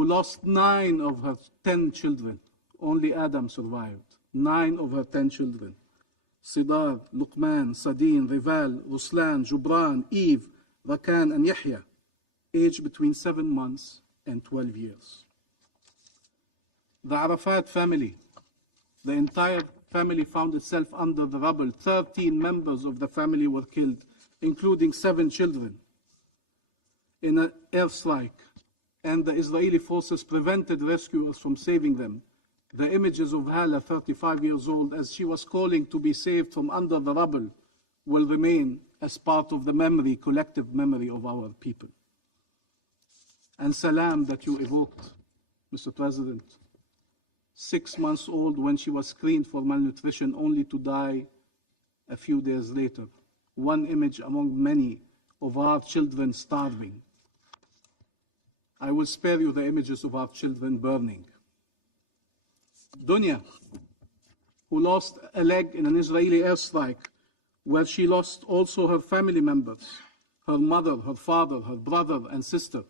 who lost 9 of her 10 children. Only Adam survived. 9 of her 10 children. Sidar, Luqman, Sadin, Rival, Ruslan, Jubran, Eve, Rakan, and Yahya, aged between 7 months and 12 years. The Arafat family, the entire family found itself under the rubble. 13 members of the family were killed, including 7 children, in an airstrike, and the Israeli forces prevented rescuers from saving them. The images of Hala, 35 years old, as she was calling to be saved from under the rubble, will remain as part of the memory, collective memory of our people. And Salam that you evoked, Mr. President, 6 months old when she was screened for malnutrition, only to die a few days later. One image among many of our children starving. I will spare you the images of our children burning. Dunya, who lost a leg in an Israeli airstrike, where she lost also her family members, her mother, her father, her brother and sister.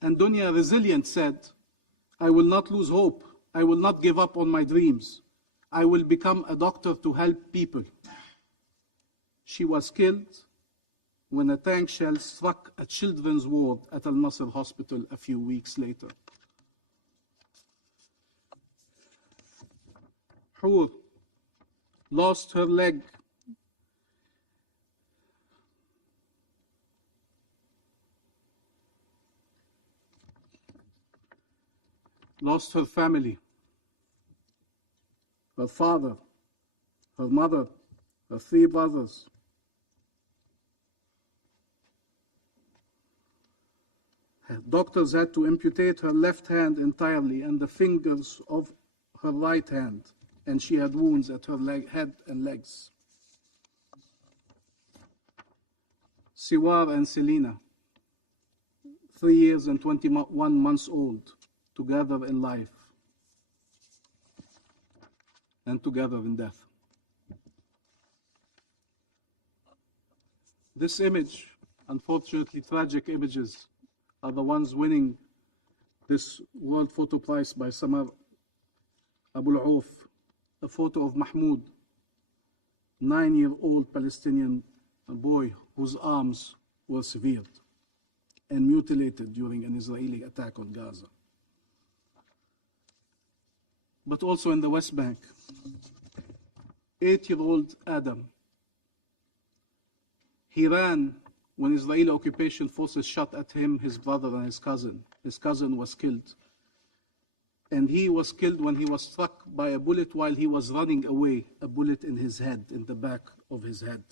And Dunya, resilient, said, I will not lose hope. I will not give up on my dreams. I will become a doctor to help people. She was killed when a tank shell struck a children's ward at Al-Nasr Hospital a few weeks later. Hur lost her leg lost her family, her father, her mother, her 3 brothers. Doctors had to amputate her left hand entirely and the fingers of her right hand, and she had wounds at her head and legs. Siwar and Selina, 3 years and 21 months old, together in life and together in death. This image, unfortunately tragic images, are the ones winning this World Photo Prize by Samar Abu al-Auf. A photo of Mahmoud, 9-year-old Palestinian boy whose arms were severed and mutilated during an Israeli attack on Gaza. But also in the West Bank, 8-year-old Adam. He ran when Israeli occupation forces shot at him, his brother and his cousin. His cousin was killed. And he was killed when he was struck by a bullet while he was running away, a bullet in his head, in the back of his head.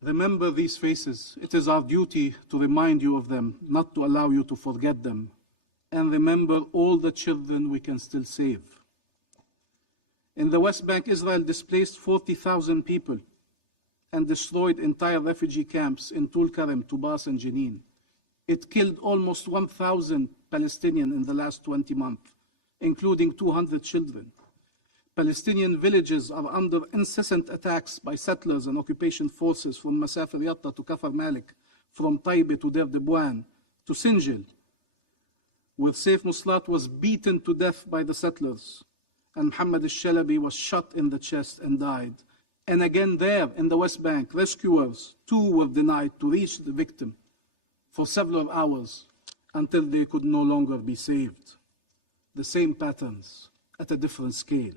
Remember these faces. It is our duty to remind you of them, not to allow you to forget them. And remember all the children we can still save. In the West Bank, Israel displaced 40,000 people and destroyed entire refugee camps in Tulkarem, Tubas, and Jenin. It killed almost 1,000 Palestinians in the last 20 months, including 200 children. Palestinian villages are under incessant attacks by settlers and occupation forces from Masafir Yatta to Kafar Malik, from Taibe to Der Debouan to Sinjil, where Saif Muslat was beaten to death by the settlers, and Muhammad al-Shalabi was shot in the chest and died. And again there in the West Bank, rescuers too were denied to reach the victim for several hours until they could no longer be saved. The same patterns at a different scale.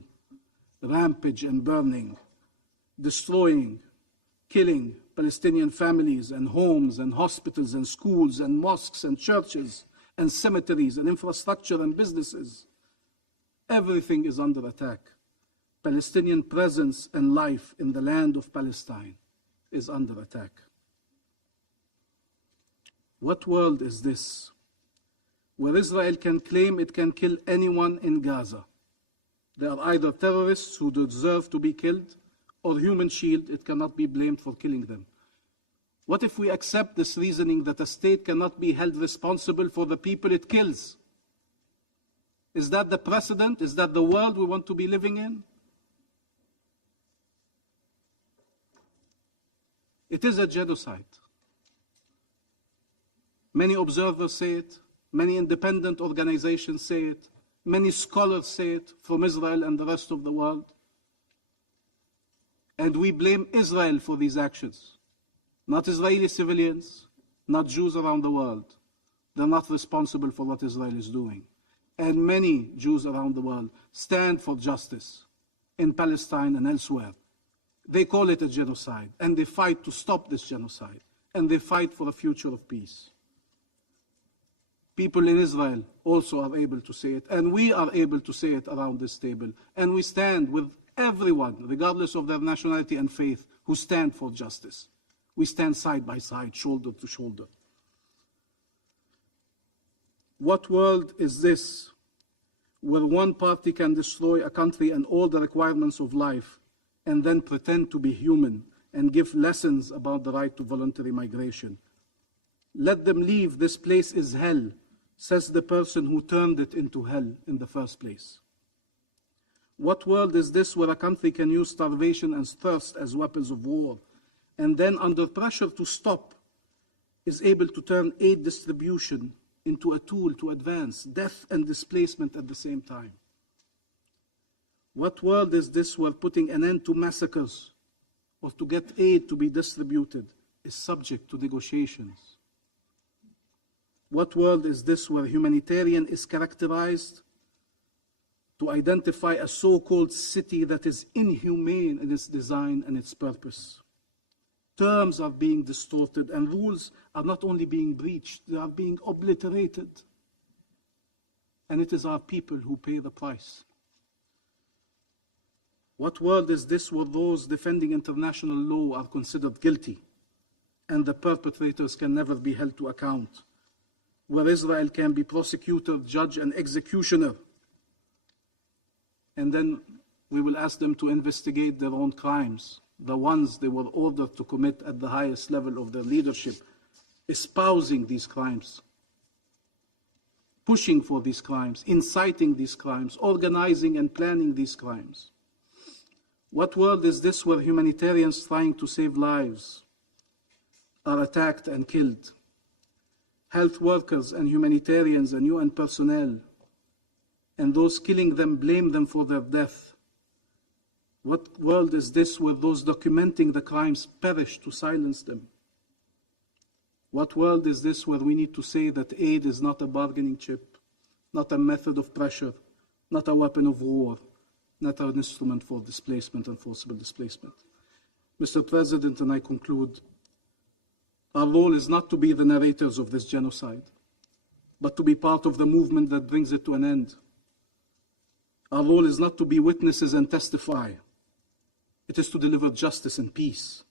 Rampage and burning, destroying, killing Palestinian families and homes and hospitals and schools and mosques and churches and cemeteries and infrastructure and businesses. Everything is under attack. Palestinian presence and life in the land of Palestine is under attack. What world is this, where Israel can claim it can kill anyone in Gaza? They are either terrorists who deserve to be killed, or human shield, it cannot be blamed for killing them. What if we accept this reasoning that a state cannot be held responsible for the people it kills? Is that the precedent? Is that the world we want to be living in? It is a genocide. Many observers say it. Many independent organizations say it. Many scholars say it from Israel and the rest of the world. And we blame Israel for these actions. Not Israeli civilians, not Jews around the world. They're not responsible for what Israel is doing. And many Jews around the world stand for justice in Palestine and elsewhere. They call it a genocide, and they fight to stop this genocide, and they fight for a future of peace. People in Israel also are able to say it, and we are able to say it around this table. And we stand with everyone, regardless of their nationality and faith, who stand for justice. We stand side by side, shoulder to shoulder. What world is this where one party can destroy a country and all the requirements of life and then pretend to be human and give lessons about the right to voluntary migration? Let them leave, this place is hell, says the person who turned it into hell in the first place. What world is this where a country can use starvation and thirst as weapons of war, and then under pressure to stop, is able to turn aid distribution into a tool to advance death and displacement at the same time? What world is this where putting an end to massacres or to get aid to be distributed is subject to negotiations? What world is this where humanitarian is characterized to identify a so-called city that is inhumane in its design and its purpose? Terms are being distorted, and rules are not only being breached, they are being obliterated. And it is our people who pay the price. What world is this where those defending international law are considered guilty, and the perpetrators can never be held to account? Where Israel can be prosecutor, judge, and executioner, and then we will ask them to investigate their own crimes, the ones they were ordered to commit at the highest level of their leadership, espousing these crimes, pushing for these crimes, inciting these crimes, organizing and planning these crimes. What world is this where humanitarians trying to save lives are attacked and killed? Health workers and humanitarians and UN personnel, and those killing them blame them for their death. What world is this where those documenting the crimes perish to silence them? What world is this where we need to say that aid is not a bargaining chip, not a method of pressure, not a weapon of war, not an instrument for displacement and forcible displacement? Mr. President, and I conclude, our role is not to be the narrators of this genocide, but to be part of the movement that brings it to an end. Our role is not to be witnesses and testify. It is to deliver justice and peace.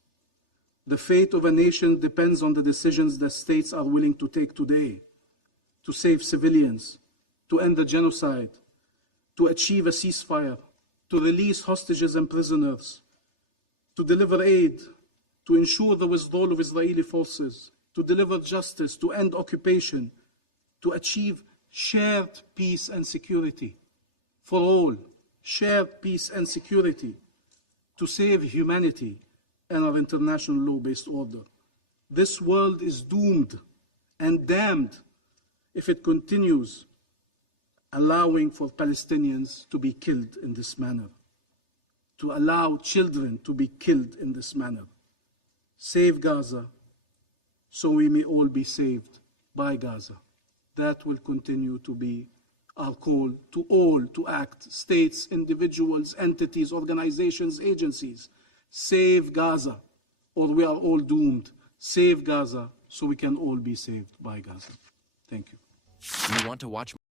The fate of a nation depends on the decisions that states are willing to take today to save civilians, to end the genocide, to achieve a ceasefire, to release hostages and prisoners, to deliver aid, to ensure the withdrawal of Israeli forces, to deliver justice, to end occupation, to achieve shared peace and security for all, shared peace and security, to save humanity and our international law-based order. This world is doomed and damned if it continues allowing for Palestinians to be killed in this manner, to allow children to be killed in this manner. Save Gaza, so we may all be saved by Gaza. That will continue to be our call to all to act, states, individuals, entities, organizations, agencies. Save Gaza, or we are all doomed. Save Gaza, so we can all be saved by Gaza. Thank you. You want to watch